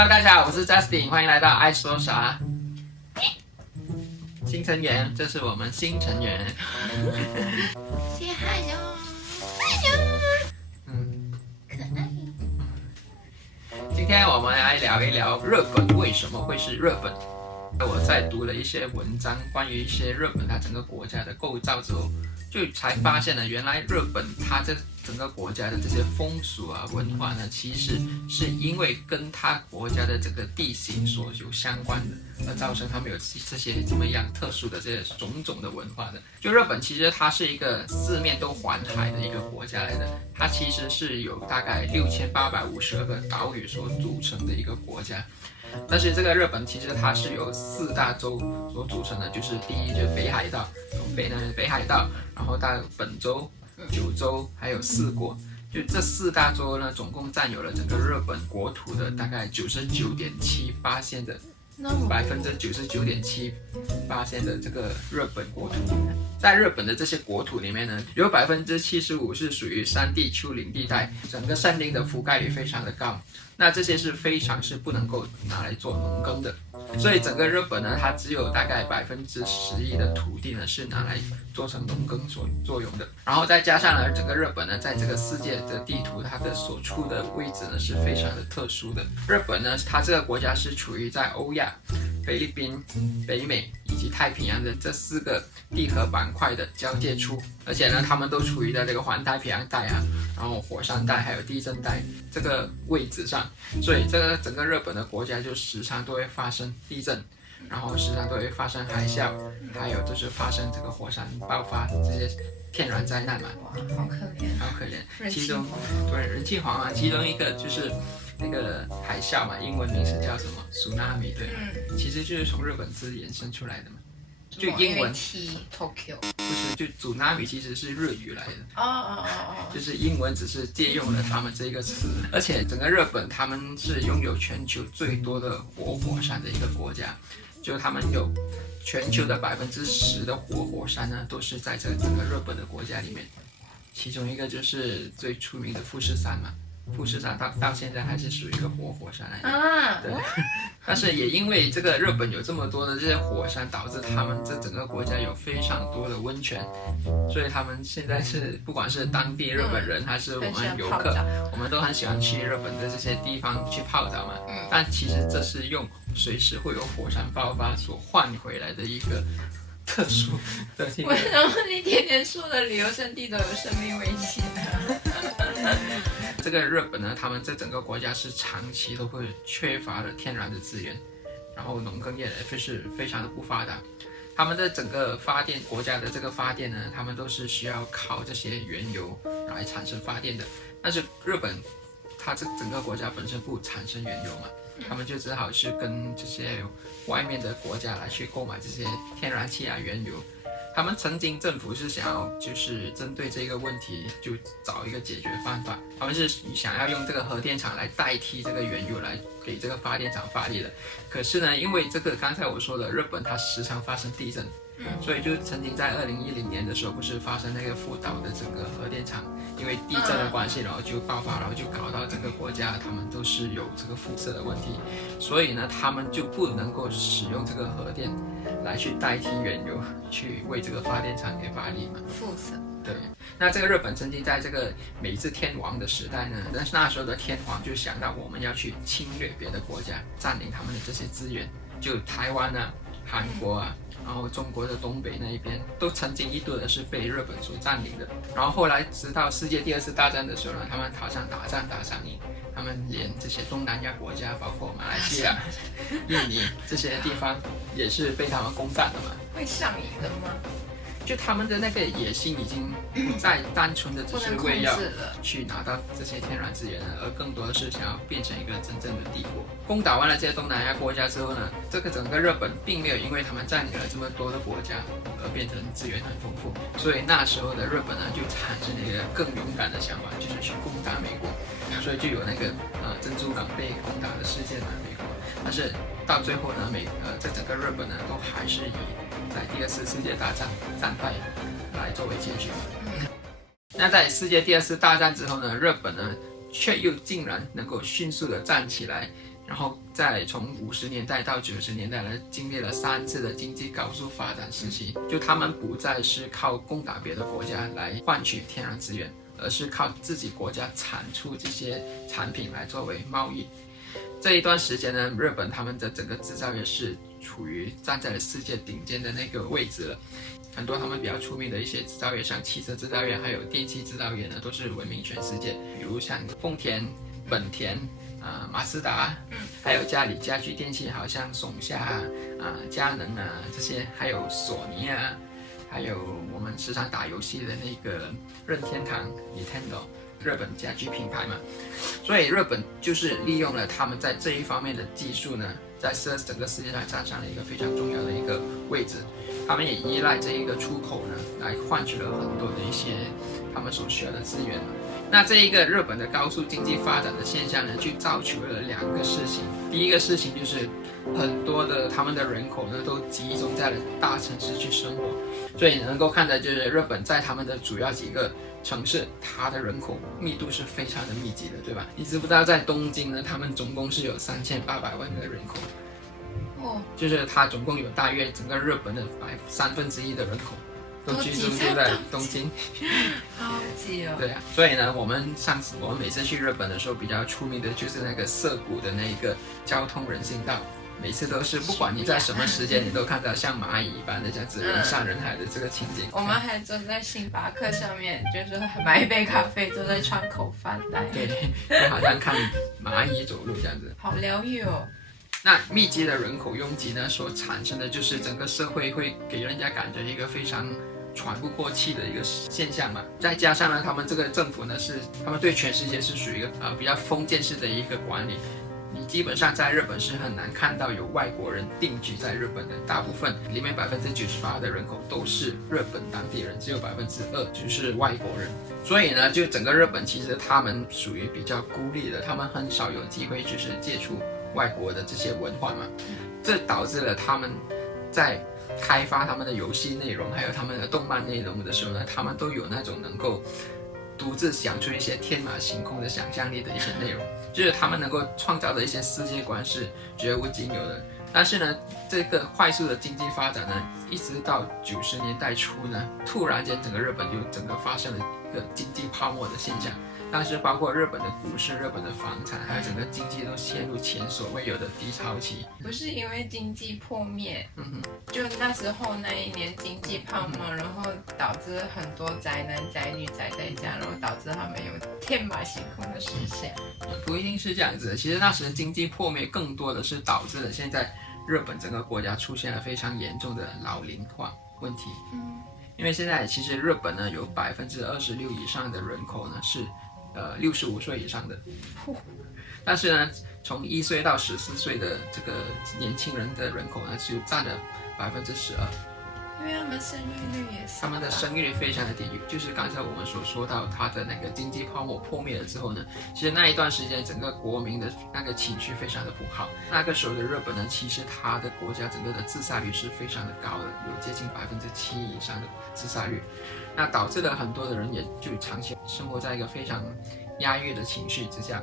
Hello， 大家好，我是 Justin， 欢迎来到爱说啥。新成员，这是我们新成员。谢嗨哟，可爱。今天我们来聊一聊日本为什么会是日本。我在读了一些文章，关于一些日本它整个国家的构造之后，就才发现了原来日本它这整个国家的这些风俗啊文化呢，其实是因为跟它国家的这个地形所有相关的，而造成他们有这些这么样特殊的这些种种的文化的。就日本其实它是一个四面都环海的一个国家来的，它其实是有大概6852个岛屿所组成的一个国家。但是这个日本其实它是由4大洲所组成的，就是第一就是北海道，从北呢北海道，然后到本州、九州还有四国，就这4大洲呢，总共占有了整个日本国土的大概99.7%的99.7%的这个日本国土。在日本的这些国土里面呢，有75%是属于山地丘陵地带，整个山林的覆盖率非常的高。那这些是非常是不能够拿来做农耕的，所以整个日本呢，它只有大概11%的土地呢是拿来做成农耕所作用的。然后再加上呢，整个日本呢，在这个世界的地图，它的所处的位置呢是非常的特殊的。日本呢，它这个国家是处于在欧亚、菲律宾、北美以及太平洋的这4个地核板块的交界处，而且呢，它们都处于在这个环太平洋带啊，然后火山带还有地震带这个位置上，所以这个整个日本的国家就时常都会发生地震，然后时常都会发生海啸，还有就是发生这个火山爆发这些天然灾难嘛。哇，好可怜，好可怜。其中对人气黄啊，其中一个就是那个海啸嘛，英文名是叫什么 tsunami 对吗？其实就是从日本字衍生出来的嘛。就英文 Tokyo 不是，就tsunami其实是日语来的。哦，就是英文只是借用了他们这个词，而且整个日本他们是拥有全球最多的活火山的一个国家，就他们有全球的10%的活火山呢，都是在这整个日本的国家里面。其中一个就是最出名的富士山嘛，富士山到现在还是属于一个活火山来的。对。但是也因为这个日本有这么多的这些火山，导致他们这整个国家有非常多的温泉，所以他们现在是不管是当地日本人还是我们游客，我们都很喜欢去日本的这些地方去泡澡嘛。但其实这是用随时会有火山爆发所换回来的一个特殊的地方。为什么你天天说的旅游胜地都有生命危险这个日本呢，他们这整个国家是长期都会缺乏的天然的资源，然后农耕业也是非常的不发达。他们的整个发电国家的这个发电呢，他们都是需要靠这些原油来产生发电的。但是日本它这整个国家本身不产生原油嘛，他们就只好是跟这些外面的国家来去购买这些天然气啊、原油。他们曾经政府是想要就是针对这个问题就找一个解决办法，他们是想要用这个核电厂来代替这个原油来给这个发电厂发力的。可是呢，因为这个刚才我说的日本它时常发生地震，所以就曾经在2010年的时候不是发生那个福岛的整个核电厂因为地震的关系，然后就爆发，然后就搞到整个国家他们都是有这个辐射的问题，所以呢他们就不能够使用这个核电来去代替原油去为这个发电厂给发力嘛。辐射。对，那这个日本曾经在这个美治天皇的时代呢，但是那时候的天皇就想到我们要去侵略别的国家，占领他们的这些资源，就台湾啊、韩国啊，然后中国的东北那一边都曾经一度的是被日本所占领的。然后后来直到世界第2次大战的时候呢，他们好像打上瘾，他们连这些东南亚国家，包括马来西亚、印尼这些地方也是被他们攻占的嘛。会上瘾的吗？就他们的那个野心已经不再单纯的只是为要去拿到这些天然资源了，而更多的是想要变成一个真正的帝国。攻打完了这些东南亚国家之后呢，这个整个日本并没有因为他们占领了这么多的国家而变成资源很丰富，所以那时候的日本呢就产生了一个更勇敢的想法，就是去攻打美国，所以就有那个珍珠港被攻打的事件嘛，美国。但是到最后呢，这整个日本呢都还是以在第2次世界大战战败来作为结局。那在世界第2次大战之后呢，日本呢却又竟然能够迅速的站起来，然后再从50年代到90年代呢，经历了3次的经济高速发展时期，就他们不再是靠攻打别的国家来换取天然资源，而是靠自己国家产出这些产品来作为贸易。这一段时间呢，日本他们的整个制造业是处于站在了世界顶尖的那个位置了。很多他们比较出名的一些制造业，像汽车制造业还有电器制造业呢，都是闻名全世界。比如像丰田、本田、马自达，还有家里家居电器，好像松下佳能这些，还有索尼还有我们时常打游戏的那个任天堂 Nintendo。日本家居品牌嘛，所以日本就是利用了他们在这一方面的技术呢，在整个世界上站上了一个非常重要的一个位置。他们也依赖这一个出口呢，来换取了很多的一些他们所需要的资源。那这一个日本的高速经济发展的现象呢，就造就了2个事情。第一个事情就是很多的他们的人口呢都集中在了大城市去生活，所以能够看到就是日本在他们的主要几个城市，它的人口密度是非常的密集的，对吧？你知不知道在东京呢，他们总共是有3800万的人口，就是它总共有大约整个日本的1/3的人口都居住在东京，好挤哦。对啊，所以呢，我们每次去日本的时候，比较出名的就是那个涩谷的那个交通人行道。每次都是，不管你在什么时间，你都看到像蚂蚁一般的这样子人山人海的这个情景。我们还坐在星巴克上面，就是买一杯咖啡，坐在窗口发呆。对，就好像看蚂蚁走路这样子。好疗愈哦。那密集的人口拥挤呢，所产生的就是整个社会会给人家感觉一个非常喘不过气的一个现象嘛。再加上呢，他们这个政府呢他们对全世界是属于一个比较封建式的一个管理。你基本上在日本是很难看到有外国人定居在日本的，大部分里面98%的人口都是日本当地人，只有2%就是外国人。所以呢，就整个日本其实他们属于比较孤立的，他们很少有机会就是接触外国的这些文化嘛，这导致了他们在开发他们的游戏内容还有他们的动漫内容的时候呢，他们都有那种能够独自想出一些天马行空的想象力的一些内容，就是他们能够创造的一些世界观是绝无仅有的。但是呢，这个快速的经济发展呢，一直到90年代初呢，突然间整个日本就整个发生了一个经济泡沫的现象。当时包括日本的股市、日本的房产，还有整个经济都陷入前所未有的低潮期。不是因为经济破灭，就那时候那一年经济泡沫，然后导致很多宅男宅女宅在家，然后导致他们有天马行空的实现。不一定是这样子的，其实那时的经济破灭更多的是导致了现在日本整个国家出现了非常严重的老龄化问题。因为现在其实日本呢有26%以上的人口呢是65岁以上的，但是呢，从1岁到14岁的这个年轻人的人口呢，就占了12%。因为他们生育率也少，他们的生育率非常的低，就是刚才我们所说到，它的那个经济泡沫破灭了之后呢，其实那一段时间整个国民的那个情绪非常的不好。那个时候的日本呢，其实它的国家整个的自杀率是非常的高的，有接近7%以上的自杀率，那导致了很多的人也就长期生活在一个非常压抑的情绪之下，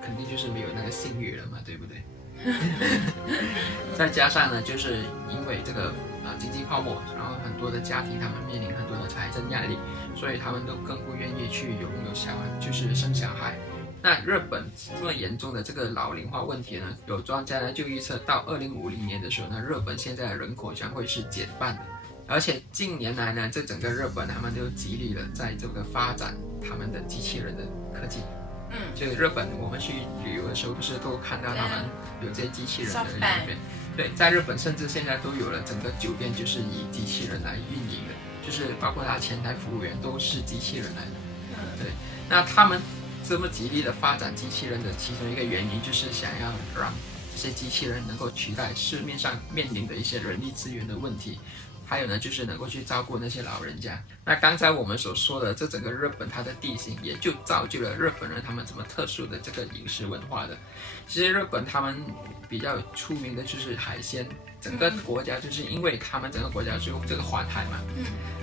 肯定就是没有那个性欲了嘛，对不对？再加上呢，就是因为这个经济泡沫，然后很多的家庭他们面临很多的财政压力，所以他们都更不愿意去拥有小孩，就是生小孩。那日本这么严重的这个老龄化问题呢，有专家呢就预测到2050年的时候呢，日本现在的人口将会是减半的。而且近年来呢，这整个日本他们都极力的在这个发展他们的机器人的科技。就日本我们去旅游的时候，不是都看到他们有这些机器人的里面。对，在日本甚至现在都有了整个酒店就是以机器人来运营的，就是包括他前台服务员都是机器人来的。对，那他们这么极力的发展机器人的其中一个原因，就是想要让这些机器人能够取代市面上面临的一些人力资源的问题。还有呢，就是能够去照顾那些老人家。那刚才我们所说的，这整个日本它的地形，也就造就了日本人他们这么特殊的这个饮食文化的。其实日本他们比较出名的就是海鲜，整个国家就是因为他们整个国家就这个环海嘛，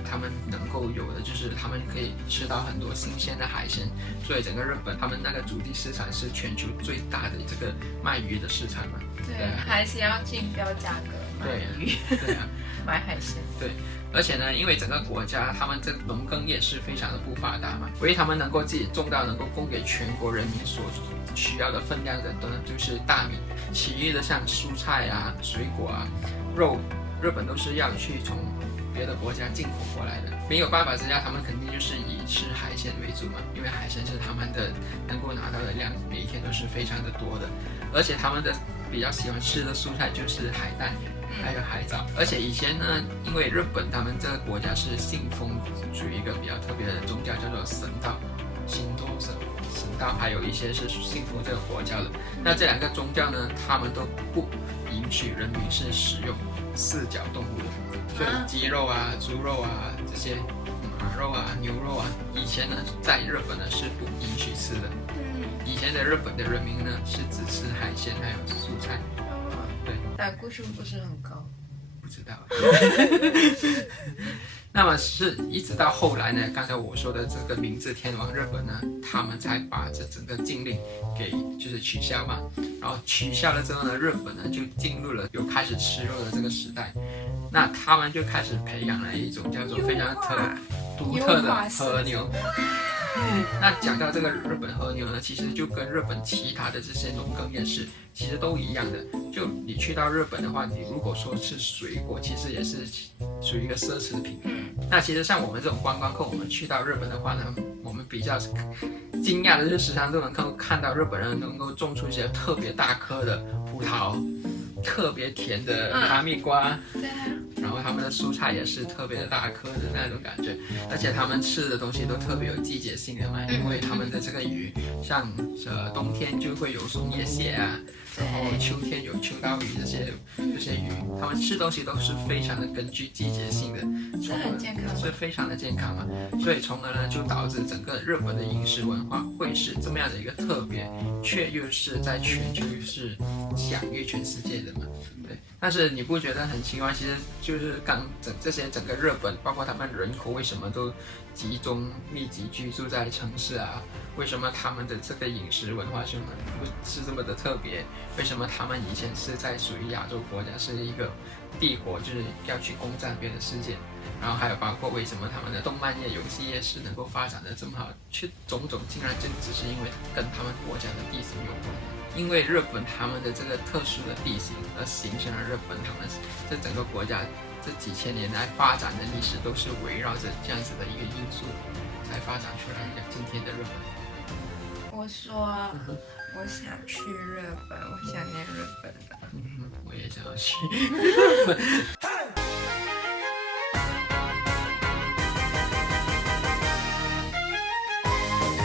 他们能够有的就是他们可以吃到很多新鲜的海鲜，所以整个日本他们那个主力市场是全球最大的这个卖鱼的市场嘛。对，还是要竞标价格买鱼，对啊，买海鲜。对，而且呢，因为整个国家他们这个农耕业是非常的不发达嘛，唯一他们能够自己种到能够供给全国人民所需要的分量的呢，就是大米，其余的像蔬菜啊、水果啊、肉，日本都是要去从别的国家进口过来的。没有办法之下，他们肯定就是以吃海鲜为主嘛，因为海鲜是他们的能够拿到的量，每一天都是非常的多的，而且他们的比较喜欢吃的蔬菜就是海带。还有海藻，而且以前呢，因为日本他们这个国家是信奉属于一个比较特别的宗教，叫做神道，神道，还有一些是信奉这个佛教的。那这两个宗教呢，他们都不允许人民是食用四脚动物的，所以鸡肉啊、猪肉啊这些马肉啊、牛肉啊，以前呢在日本呢是不允许吃的。以前的日本的人民呢是只吃海鲜还有蔬菜。对，胆固醇不是很高，不知道。那么是一直到后来呢，刚才我说的这个明治天皇日本呢，他们才把这整个禁令给就是取消嘛。然后取消了之后呢，日本呢就进入了有开始吃肉的这个时代。那他们就开始培养了一种叫做非常独特的和牛。那讲到这个日本和牛呢，其实就跟日本其他的这些农耕业是其实都一样的。就你去到日本的话，你如果说是水果，其实也是属于一个奢侈品。那其实像我们这种观光客，我们去到日本的话呢，我们比较惊讶的就是时常都能够看到日本人能够种出一些特别大颗的葡萄，特别甜的哈密瓜。对啊。然后他们的蔬菜也是特别的大颗的那种感觉，而且他们吃的东西都特别有季节性的嘛，因为他们的这个鱼，像冬天就会有松叶蟹啊，然后秋天有秋刀鱼这些鱼，他们吃东西都是非常的根据季节性的，是很健康，是非常的健康嘛，所以从而呢就导致整个日本的饮食文化会是这么样的一个特别，却又是在全球是享誉全世界的嘛，对。但是你不觉得很奇怪？其实就是这些整个日本，包括他们人口为什么都密集居住在城市啊？为什么他们的这个饮食文化是这么的特别？为什么他们以前是在属于亚洲国家，是一个帝国，就是要去攻占别的世界？然后还有包括为什么他们的动漫业、游戏业是能够发展的这么好？种种竟然就只是因为跟他们国家的地形有关。因为日本他们的这个特殊的地形，而形成了日本他们这整个国家这几千年来发展的历史，都是围绕着这样子的一个因素才发展出来的今天的日本。我说我想去日本，我想念日本了。我也想要去。